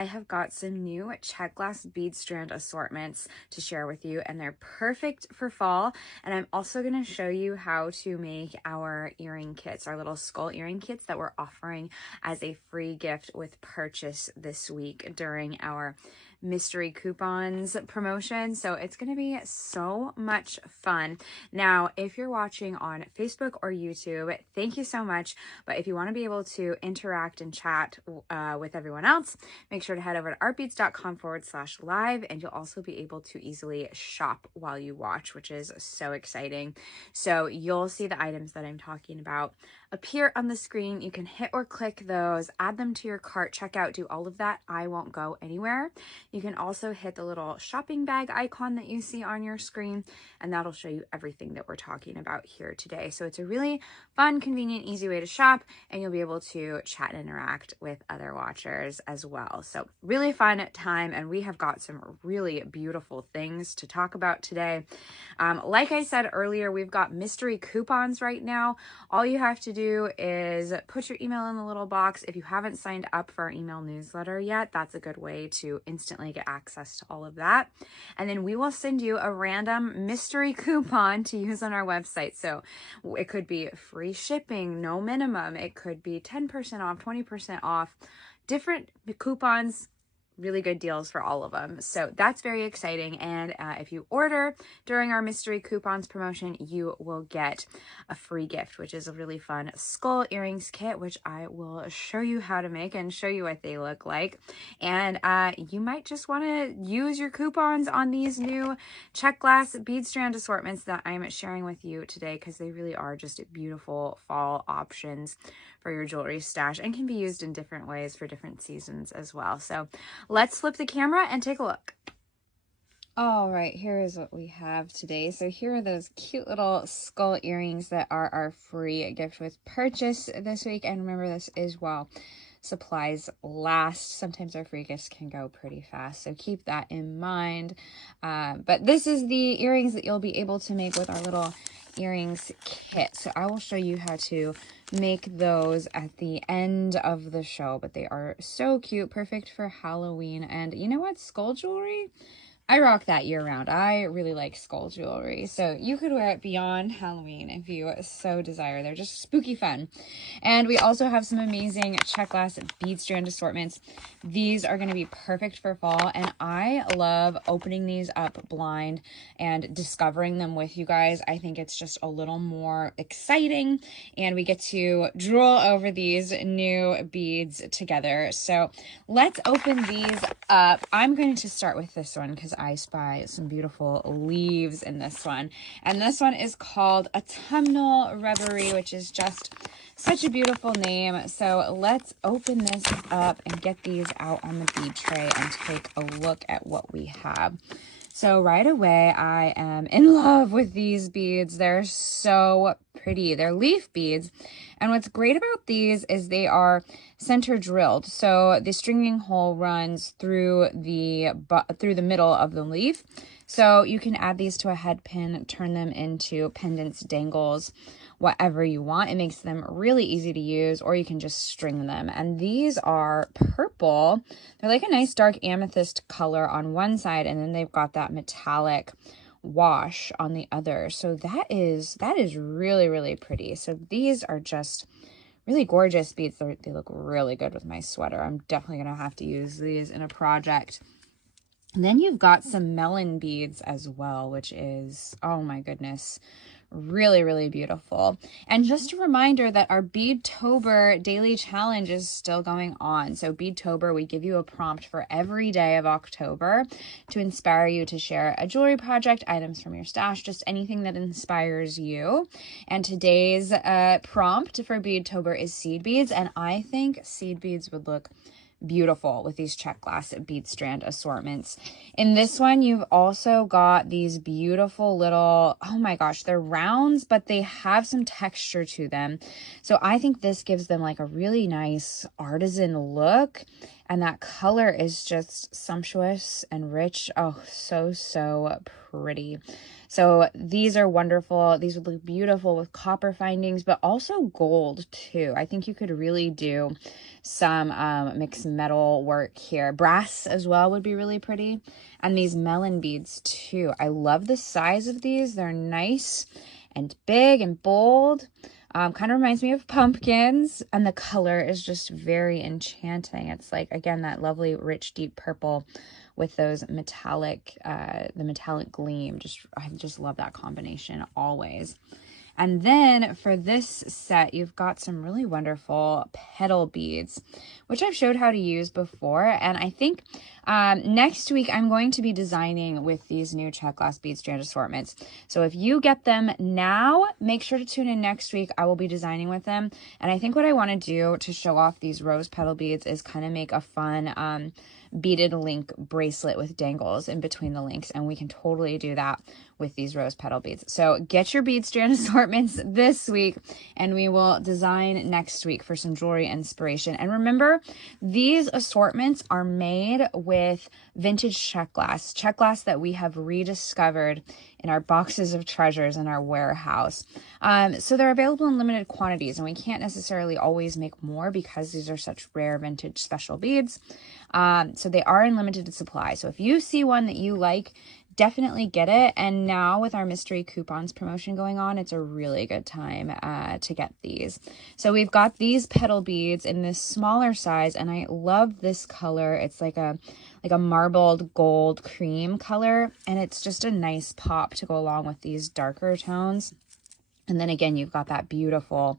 I have got some new Czech glass bead strand assortments to share with you, and they're perfect for fall. And I'm also going to show you how to make our earring kits, our little skull earring kits that we're offering as a free gift with purchase this week during our mystery coupons promotion. So it's going to be so much fun. Now, if you're watching on Facebook or YouTube, thank you so much. But if you want to be able to interact and chat with everyone else, make sure to head over to artbeads.com/live, and you'll also be able to easily shop while you watch, which is so exciting. So you'll see the items that I'm talking about appear on the screen. You can hit or click those, add them to your cart, check out, do all of that. I won't go anywhere. You can also hit the little shopping bag icon that you see on your screen, and that'll show you everything that we're talking about here today. So it's a really fun, convenient, easy way to shop, and you'll be able to chat and interact with other watchers as well. So really fun time, and we have got some really beautiful things to talk about today. Like I said earlier, we've got mystery coupons right now. All you have to do is put your email in the little box. If you haven't signed up for our email newsletter yet, that's a good way to instantly get access to all of that. And then we will send you a random mystery coupon to use on our website. So it could be free shipping, no minimum. It could be 10% off, 20% off, different coupons. Really good deals for all of them. So that's very exciting. And if you order during our mystery coupons promotion, you will get a free gift, which is a really fun skull earrings kit, which I will show you how to make and show you what they look like. And you might just want to use your coupons on these new Czech glass bead strand assortments that I'm sharing with you today, because they really are just beautiful fall options for your jewelry stash and can be used in different ways for different seasons as well. So let's flip the camera and take a look. All right, here is what we have today. So here are those cute little skull earrings that are our free gift with purchase this week. And remember, this is while supplies last. Sometimes our free gifts can go pretty fast, so keep that in mind. But this is the earrings that you'll be able to make with our little earrings kit. So I will show you how to make those at the end of the show, but they are so cute, perfect for Halloween. And you know what? Skull jewelry, I rock that year round. I really like skull jewelry, so you could wear it beyond Halloween if you so desire. They're just spooky fun. And we also have some amazing Czech glass bead strand assortments. These are going to be perfect for fall, and I love opening these up blind and discovering them with you guys. I think it's just a little more exciting, and we get to drool over these new beads together. So let's open these up. I'm going to start with this one because I spy some beautiful leaves in this one. And this one is called Autumnal Revery, which is just such a beautiful name. So let's open this up and get these out on the bead tray and take a look at what we have. So right away, I am in love with these beads. They're so pretty. They're leaf beads. And what's great about these is they are center drilled. So the stringing hole runs through the middle of the leaf. So you can add these to a head pin, turn them into pendants, dangles, whatever you want. It makes them really easy to use, or you can just string them. And these are purple. They're like a nice dark amethyst color on one side, and then they've got that metallic wash on the other. So that is really, really pretty. So these are just really gorgeous beads. They look really good with my sweater. I'm definitely going to have to use these in a project. And then you've got some melon beads as well, which is, oh my goodness, really, really beautiful. And just a reminder that our Beadtober daily challenge is still going on. So Beadtober, we give you a prompt for every day of October to inspire you to share a jewelry project, items from your stash, just anything that inspires you. And today's prompt for Beadtober is seed beads. And I think seed beads would look beautiful with these Czech glass bead strand assortments. In this one, you've also got these beautiful little, oh my gosh, they're rounds, but they have some texture to them. So I think this gives them like a really nice artisan look. And that color is just sumptuous and rich. Oh, so pretty. So these are wonderful. These would look beautiful with copper findings, but also gold too. I think you could really do some mixed metal work here. Brass as well would be really pretty. And these melon beads too. I love the size of these. They're nice and big and bold. Kind of reminds me of pumpkins, and the color is just very enchanting. It's like, again, that lovely rich deep purple with those metallic, the metallic gleam. I just love that combination always. And then for this set, you've got some really wonderful petal beads, which I've showed how to use before. And I think next week I'm going to be designing with these new Czech glass bead strand assortments. So if you get them now, make sure to tune in next week. I will be designing with them. And I think what I want to do to show off these rose petal beads is kind of make a fun beaded link bracelet with dangles in between the links, and we can totally do that with these rose petal beads. So get your bead strand assortments this week, and we will design next week for some jewelry inspiration. And remember, these assortments are made with vintage Czech glass that we have rediscovered in our boxes of treasures in our warehouse. So they're available in limited quantities, and we can't necessarily always make more because these are such rare vintage special beads. So they are in limited supply. So if you see one that you like, definitely get it. And now with our mystery coupons promotion going on, it's a really good time to get these. So we've got these petal beads in this smaller size, and I love this color. It's like a marbled gold cream color, and it's just a nice pop to go along with these darker tones. And then again, you've got that beautiful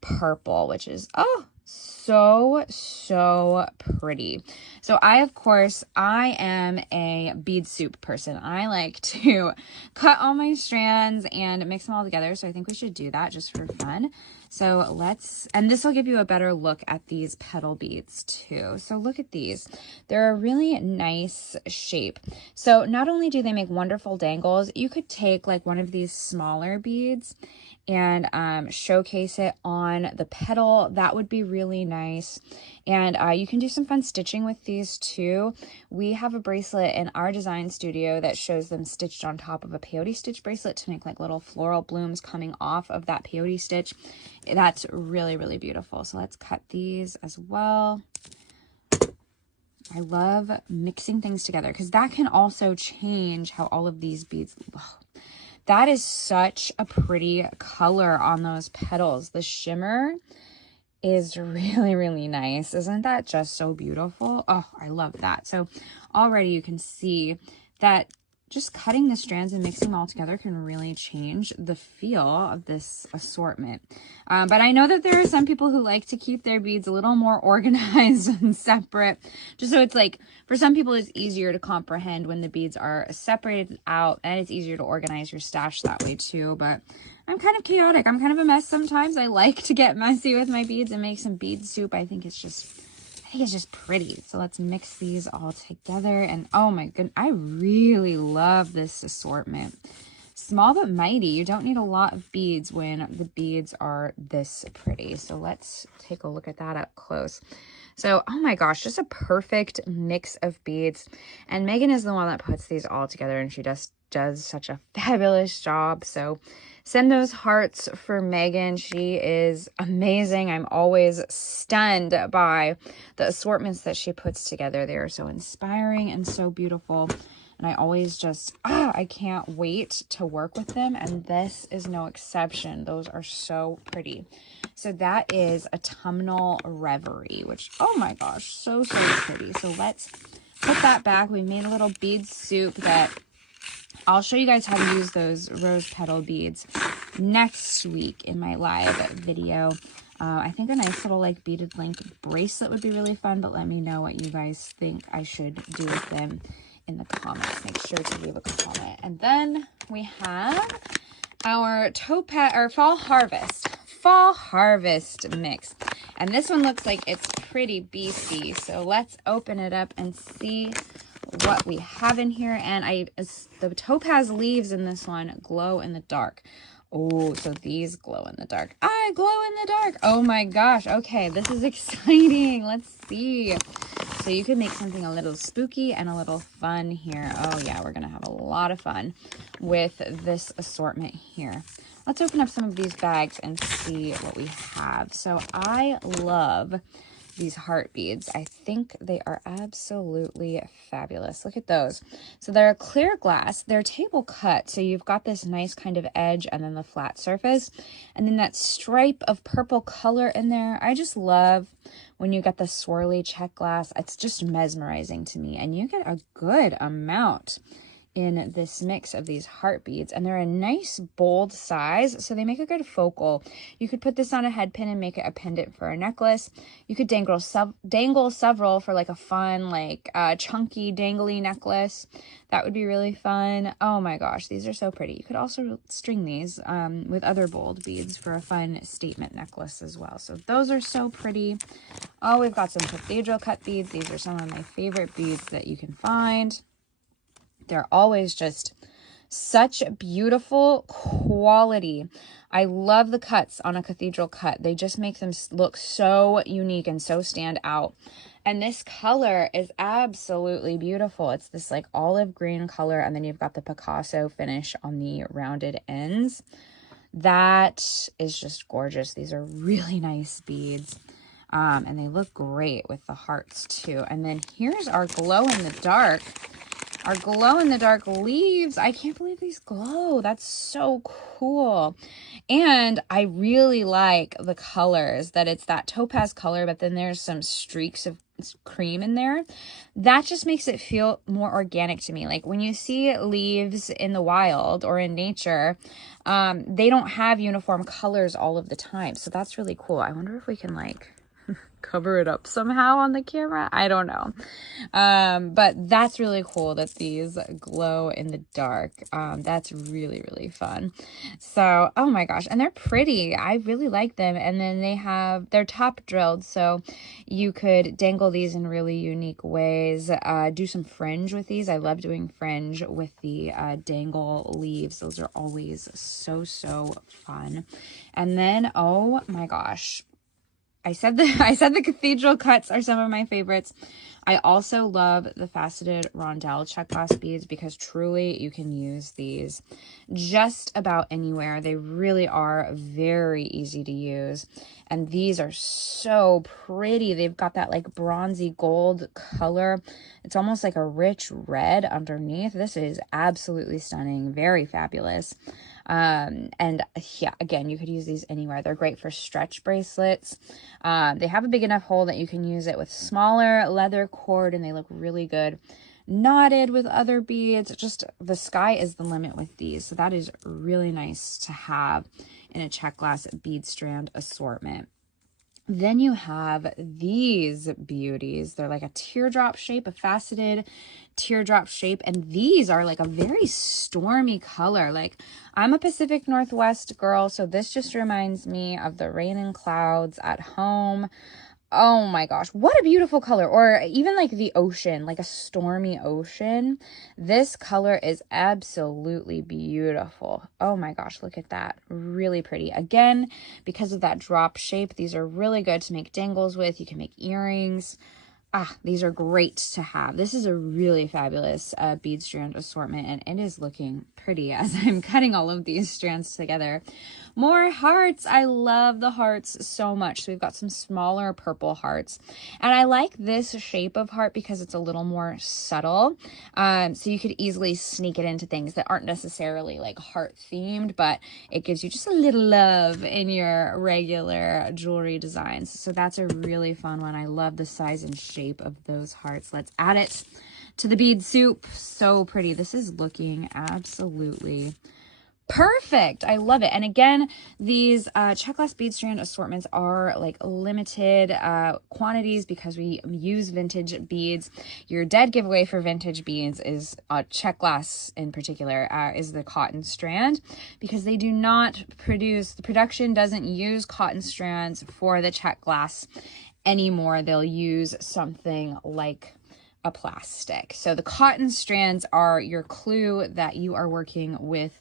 purple, which is, oh, so pretty. So I am a bead soup person. I like to cut all my strands and mix them all together. So I think we should do that just for fun. So and this will give you a better look at these petal beads too. So look at these. They're a really nice shape. So not only do they make wonderful dangles, you could take like one of these smaller beads and showcase it on the petal. That would be really nice. And you can do some fun stitching with these too. We have a bracelet in our design studio that shows them stitched on top of a peyote stitch bracelet to make like little floral blooms coming off of that peyote stitch. That's really beautiful. So let's cut these as well. I love mixing things together because that can also change how all of these beads look. That is such a pretty color on those petals. The shimmer is really nice. Isn't that just so beautiful? Oh, I love that. So already you can see that just cutting the strands and mixing them all together can really change the feel of this assortment. But I know that there are some people who like to keep their beads a little more organized and separate. Just so it's like, for some people it's easier to comprehend when the beads are separated out, and it's easier to organize your stash that way too. But I'm kind of chaotic. I'm kind of a mess sometimes. I like to get messy with my beads and make some bead soup. I think it's just pretty. So let's mix these all together. And oh my goodness, I really love this assortment. Small but mighty. You don't need a lot of beads when the beads are this pretty. So let's take a look at that up close. So, oh my gosh, just a perfect mix of beads. And Megan is the one that puts these all together, and she does such a fabulous job. So send those hearts for Megan. She is amazing. I'm always stunned by the assortments that she puts together. They are so inspiring and so beautiful. And I always just, I can't wait to work with them. And this is no exception. Those are so pretty. So that is Autumnal Reverie, which, oh my gosh, so pretty. So let's put that back. We made a little bead soup that I'll show you guys how to use those rose petal beads next week in my live video. I think a nice little like beaded link bracelet would be really fun, but let me know what you guys think I should do with them in the comments. Make sure to leave a comment. And then we have our fall harvest mix. And this one looks like it's pretty beefy. So let's open it up and see what we have in here. And the topaz leaves in this one glow in the dark. Oh, so these glow in the dark. I glow in the dark. Oh my gosh. Okay, this is exciting. Let's see. So you could make something a little spooky and a little fun here. Oh yeah, we're gonna have a lot of fun with this assortment here. Let's open up some of these bags and see what we have. So I love these heart beads. I think they are absolutely fabulous. Look at those. So they're clear glass. They're table cut. So you've got this nice kind of edge and then the flat surface. And then that stripe of purple color in there. I just love when you get the swirly Czech glass. It's just mesmerizing to me. And you get a good amount in this mix of these heart beads, and they're a nice bold size, so they make a good focal. You could put this on a head pin and make it a pendant for a necklace. You could dangle several for like a fun, like chunky dangly necklace. That would be really fun. Oh my gosh, these are so pretty. You could also string these with other bold beads for a fun statement necklace as well. So those are so pretty. Oh, we've got some cathedral cut beads. These are some of my favorite beads that you can find. They're always just such beautiful quality. I love the cuts on a cathedral cut. They just make them look so unique and so stand out. And this color is absolutely beautiful. It's this like olive green color, and then you've got the Picasso finish on the rounded ends. That is just gorgeous. These are really nice beads. And they look great with the hearts too. And then here's our glow in the dark. Our glow-in-the-dark leaves. I can't believe these glow. That's so cool. And I really like the colors, that it's that topaz color, but then there's some streaks of cream in there. That just makes it feel more organic to me. Like when you see leaves in the wild or in nature, they don't have uniform colors all of the time. So that's really cool. I wonder if we can like cover it up somehow on the camera. I don't know. But that's really cool that these glow in the dark. That's really, really fun. So, oh my gosh. And they're pretty. I really like them. And then they're top drilled. So you could dangle these in really unique ways. Do some fringe with these. I love doing fringe with the dangle leaves. Those are always so, so fun. And then, oh my gosh. I said the cathedral cuts are some of my favorites. I also love the faceted rondelle Czech glass beads because truly you can use these just about anywhere. They really are very easy to use. And these are so pretty. They've got that like bronzy gold color. It's almost like a rich red underneath. This is absolutely stunning. Very fabulous. And yeah, again, you could use these anywhere. They're great for stretch bracelets. They have a big enough hole that you can use it with smaller leather cord, and they look really good knotted with other beads. Just the sky is the limit with these. So that is really nice to have in a Czech glass bead strand assortment. Then you have these beauties. They're like a teardrop shape, a faceted teardrop shape. And these are like a very stormy color. Like I'm a Pacific Northwest girl, so this just reminds me of the rain and clouds at home. Oh my gosh, what a beautiful color. Or even like the ocean, like a stormy ocean. This color is absolutely beautiful. Oh my gosh, look at that. Really pretty. Again, because of that drop shape, these are really good to make dangles with. You can make earrings. These are great to have. This is a really fabulous bead strand assortment, and it is looking pretty as I'm cutting all of these strands together. More hearts. I love the hearts so much. So we've got some smaller purple hearts, and I like this shape of heart because it's a little more subtle. So you could easily sneak it into things that aren't necessarily like heart themed, but it gives you just a little love in your regular jewelry designs. So that's a really fun one. I love the size and shape of those hearts. Let's add it to the bead soup. So pretty. This is looking absolutely perfect. I love it. And again, these Czech glass bead strand assortments are like limited quantities because we use vintage beads. Your dead giveaway for vintage beads is Czech glass in particular, is the cotton strand, because they do not produce, the production doesn't use cotton strands for the Czech glass anymore. They'll use something like a plastic. So the cotton strands are your clue that you are working with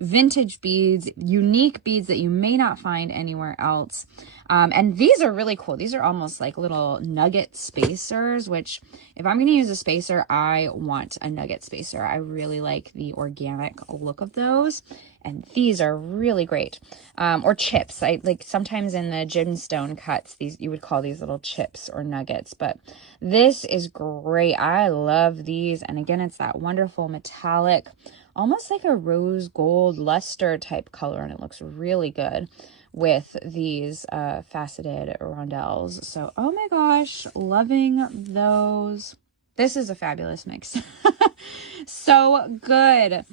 vintage beads, unique beads that you may not find anywhere else. And these are really cool. These are almost like little nugget spacers, which if I'm going to use a spacer, I want a nugget spacer. I really like the organic look of those. And these are really great. Or chips. I like sometimes in the gemstone cuts, these you would call these little chips or nuggets, but this is great. I love these. And again, it's that wonderful metallic, almost like a rose gold luster type color, and it looks really good with these faceted rondelles. So, oh my gosh, loving those. This is a fabulous mix. So good.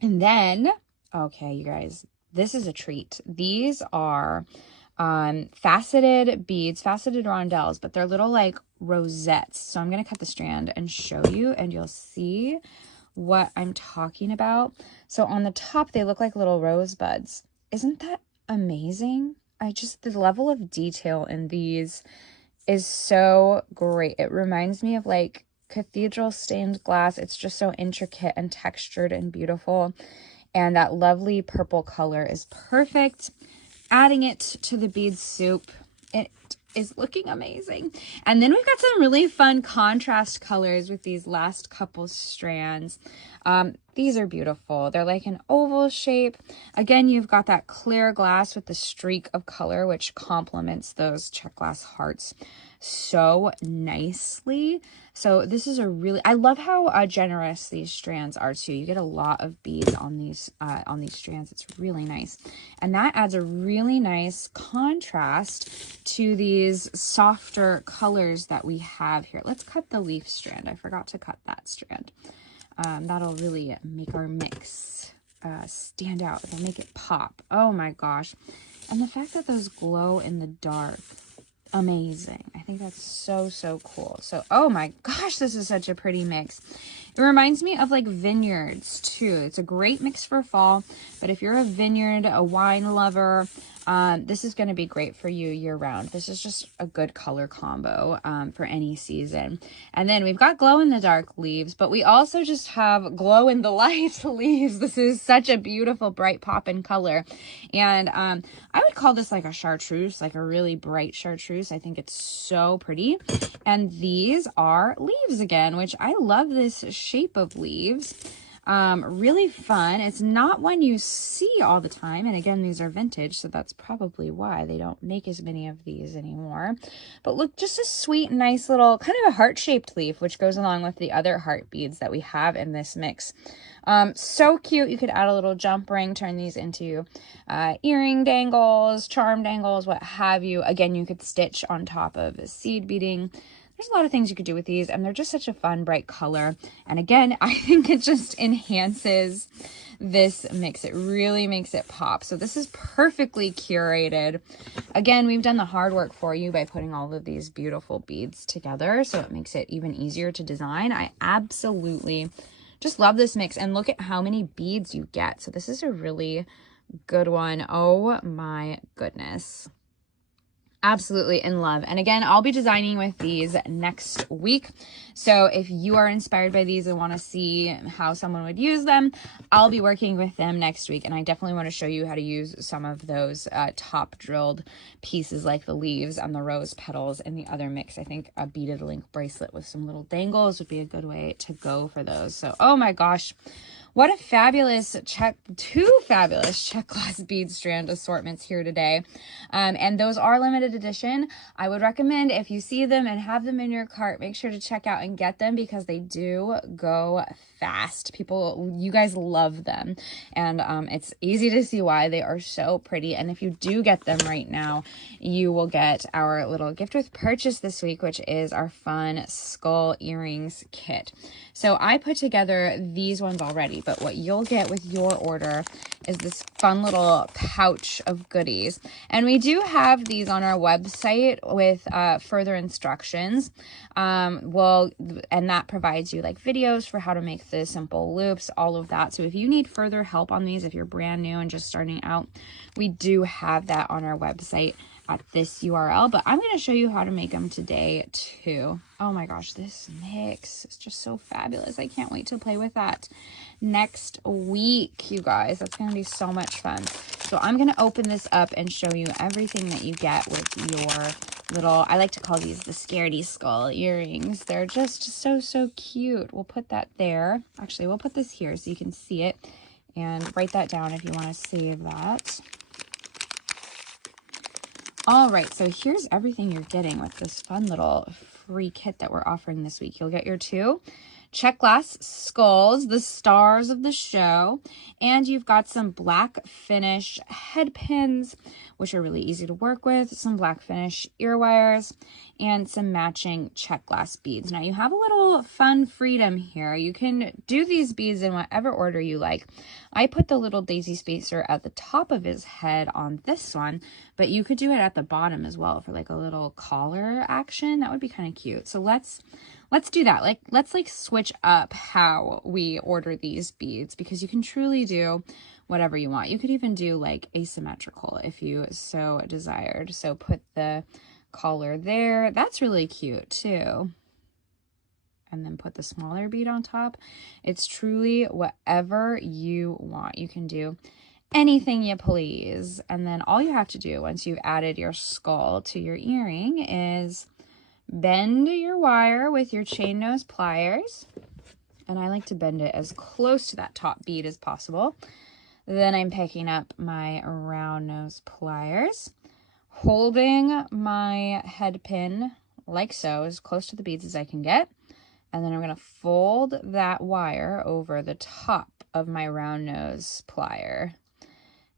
And then, okay, you guys, this is a treat. These are faceted beads, faceted rondelles, but they're little like rosettes. So I'm going to cut the strand and show you, and you'll see what I'm talking about. So on the top, they look like little rosebuds. Isn't that amazing? The level of detail in these is so great. It reminds me of like cathedral stained glass. It's just so intricate and textured and beautiful. And that lovely purple color is perfect. Adding it to the bead soup, it is looking amazing. And then we've got some really fun contrast colors with these last couple strands. These are beautiful. They're like an oval shape. Again, you've got that clear glass with the streak of color, which complements those Czech glass hearts so nicely. So this is I love how generous these strands are too. You get a lot of beads on these strands. It's really nice. And that adds a really nice contrast to these softer colors that we have here. Let's cut the leaf strand. I forgot to cut that strand. That'll really make our mix stand out. It'll make it pop. Oh my gosh. And the fact that those glow in the dark, amazing. I think that's so, so cool. So, oh my gosh, this is such a pretty mix. It reminds me of like vineyards too. It's a great mix for fall, but if you're a vineyard, a wine lover, this is going to be great for you year round. This is just a good color combo for any season. And then we've got glow in the dark leaves, but we also just have glow in the light leaves. This is such a beautiful bright pop in color. And I would call this like a chartreuse, like a really bright chartreuse. I think it's so pretty. And these are leaves again, which I love this shape of leaves. Really fun. It's not one you see all the time. And again, these are vintage, so that's probably why they don't make as many of these anymore. But look, just a sweet, nice little kind of a heart-shaped leaf, which goes along with the other heart beads that we have in this mix. So cute. You could add a little jump ring, turn these into earring dangles, charm dangles, what have you. Again, you could stitch on top of seed beading. There's a lot of things you could do with these, and they're just such a fun, bright color. And again, I think it just enhances this mix. It really makes it pop. So this is perfectly curated. Again, we've done the hard work for you by putting all of these beautiful beads together, so it makes it even easier to design. I absolutely just love this mix, and look at how many beads you get. So this is a really good one. Oh my goodness. Absolutely in love. And again, I'll be designing with these next week. So if you are inspired by these and want to see how someone would use them, I'll be working with them next week. And I definitely want to show you how to use some of those top drilled pieces like the leaves and the rose petals in the other mix. I think a beaded link bracelet with some little dangles would be a good way to go for those. So, oh my gosh. What a fabulous two fabulous Czech glass bead strand assortments here today. And those are limited edition. I would recommend if you see them and have them in your cart, make sure to check out and get them because they do go fast. You guys love them. And it's easy to see why. They are so pretty. And if you do get them right now, you will get our little gift with purchase this week, which is our fun skull earrings kit. So I put together these ones already, but what you'll get with your order is this fun little pouch of goodies. And we do have these on our website with further instructions. And that provides you like videos for how to make the simple loops, all of that. So if you need further help on these, if you're brand new and just starting out, we do have that on our website at this URL, but I'm going to show you how to make them today too. Oh my gosh, this mix is just so fabulous. I can't wait to play with that next week, you guys. That's going to be so much fun. So I'm going to open this up and show you everything that you get with your little, I like to call these the Scaredy Skull earrings. They're just so cute. We'll put that there. Actually, we'll put this here so you can see it, and write that down if you want to save that. All right, so here's everything you're getting with this fun little free kit that we're offering this week. You'll get your 2 Czech glass skulls, the stars of the show, and you've got some black finish head pins, which are really easy to work with, some black finish ear wires, and some matching Czech glass beads. Now you have a little fun freedom here. You can do these beads in whatever order you like. I put the little daisy spacer at the top of his head on this one, but you could do it at the bottom as well for like a little collar action. That would be kind of cute. So let's do that. Let's switch up how we order these beads, because you can truly do whatever you want. You could even do like asymmetrical if you so desired. So put the collar there. That's really cute too. And then put the smaller bead on top. It's truly whatever you want. You can do anything you please. And then all you have to do once you've added your skull to your earring is bend your wire with your chain nose pliers. And I like to bend it as close to that top bead as possible. Then I'm picking up my round nose pliers, holding my head pin like so, as close to the beads as I can get. And then I'm going to fold that wire over the top of my round nose plier.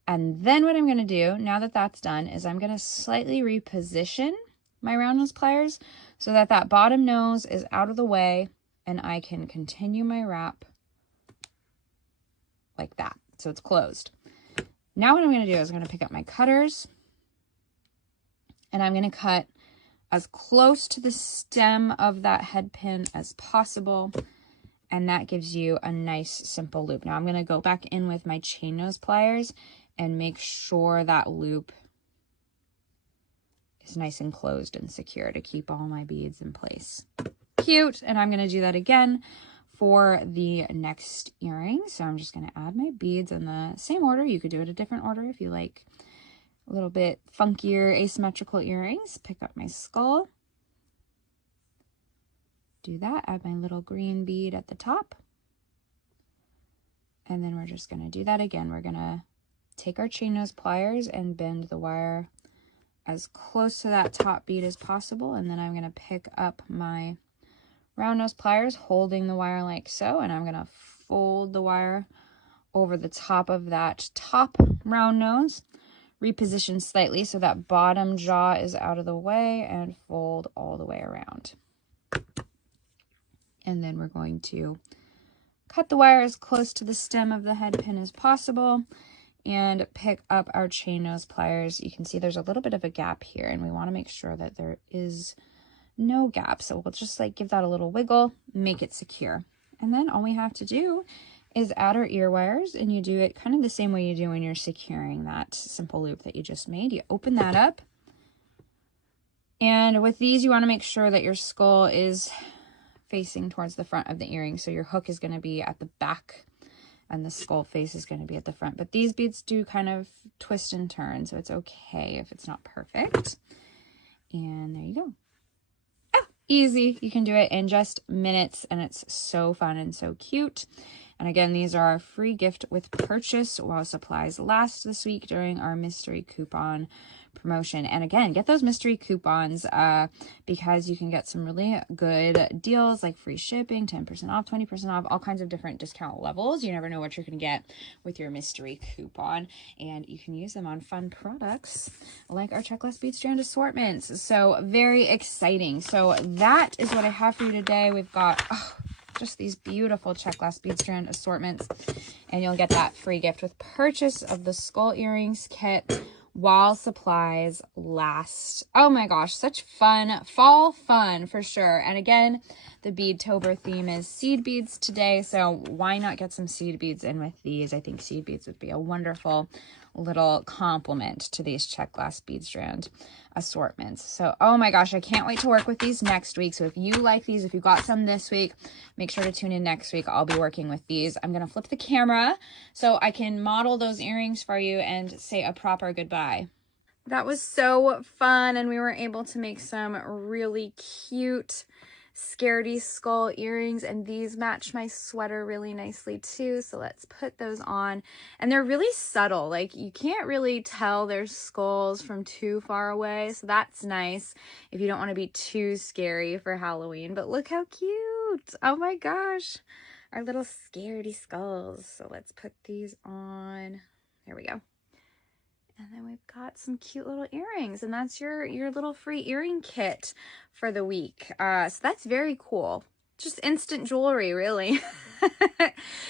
And then what I'm going to do, now that that's done, is I'm going to slightly reposition my round nose pliers so that that bottom nose is out of the way and I can continue my wrap like that. So it's closed. Now what I'm going to do is I'm going to pick up my cutters and I'm going to cut as close to the stem of that head pin as possible. And that gives you a nice simple loop. Now I'm going to go back in with my chain nose pliers and make sure that loop is nice and closed and secure to keep all my beads in place. Cute. And I'm going to do that again for the next earring. So I'm just going to add my beads in the same order. You could do it a different order if you like a little bit funkier asymmetrical earrings. Pick up my skull. Do that. Add my little green bead at the top. And then we're just going to do that again. We're going to take our chain nose pliers and bend the wire as close to that top bead as possible. And then I'm going to pick up my round nose pliers, holding the wire like so, and I'm going to fold the wire over the top of that top round nose, reposition slightly so that bottom jaw is out of the way, and fold all the way around. And then we're going to cut the wire as close to the stem of the head pin as possible and pick up our chain nose pliers. You can see there's a little bit of a gap here, and we want to make sure that there is no gap. So we'll just give that a little wiggle, make it secure. And then all we have to do is add our ear wires, and you do it kind of the same way you do when you're securing that simple loop that you just made. You open that up, and with these you want to make sure that your skull is facing towards the front of the earring. So your hook is going to be at the back and the skull face is going to be at the front. But these beads do kind of twist and turn, so it's okay if it's not perfect. And there you go. Easy. You can do it in just minutes, and it's so fun and so cute. And again, these are our free gift with purchase while supplies last this week during our mystery coupon promotion. And again, get those mystery coupons because you can get some really good deals like free shipping, 10% off, 20% off, all kinds of different discount levels. You never know what you're going to get with your mystery coupon, and you can use them on fun products like our Czech Bead Strand assortments. So very exciting. So that is what I have for you today. We've got just these beautiful Czech Bead Strand assortments, and you'll get that free gift with purchase of the Skull Earrings Kit while supplies last. Oh my gosh, such fun, fall fun for sure. And again, the Beadtober theme is seed beads today, so why not get some seed beads in with these? I think seed beads would be a wonderful little compliment to these Czech glass bead strand assortments. So, oh my gosh, I can't wait to work with these next week. So if you like these, if you got some this week, make sure to tune in next week. I'll be working with these. I'm going to flip the camera so I can model those earrings for you and say a proper goodbye. That was so fun, and we were able to make some really cute Scaredy Skull earrings, and these match my sweater really nicely too, so let's put those on. And they're really subtle, like you can't really tell they're skulls from too far away, so that's nice if you don't want to be too scary for Halloween. But look how cute! Oh my gosh, our little Scaredy Skulls. So let's put these on. There we go. And then we've got some cute little earrings, and that's your little free earring kit for the week. So that's very cool. Just instant jewelry, really.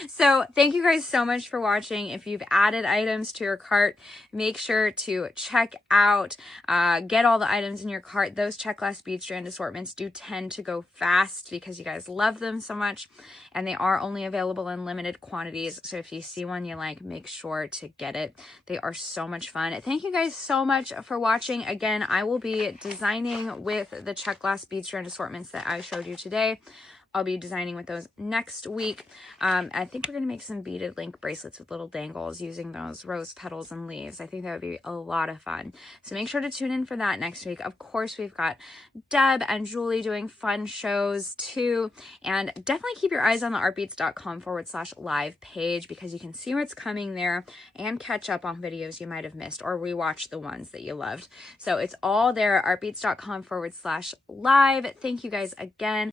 So thank you guys so much for watching. If you've added items to your cart, make sure to check out, get all the items in your cart. Those Czech glass bead strand assortments do tend to go fast because you guys love them so much, and they are only available in limited quantities. So if you see one you like, make sure to get it. They are so much fun. Thank you guys so much for watching. Again, I will be designing with the Czech glass bead strand assortments that I showed you today. I'll be designing with those next week. I think we're going to make some beaded link bracelets with little dangles using those rose petals and leaves. I think that would be a lot of fun. So make sure to tune in for that next week. Of course, we've got Deb and Julie doing fun shows too. And definitely keep your eyes on the artbeats.com/live page because you can see what's coming there and catch up on videos you might have missed or rewatch the ones that you loved. So it's all there at artbeats.com/live. Thank you guys again.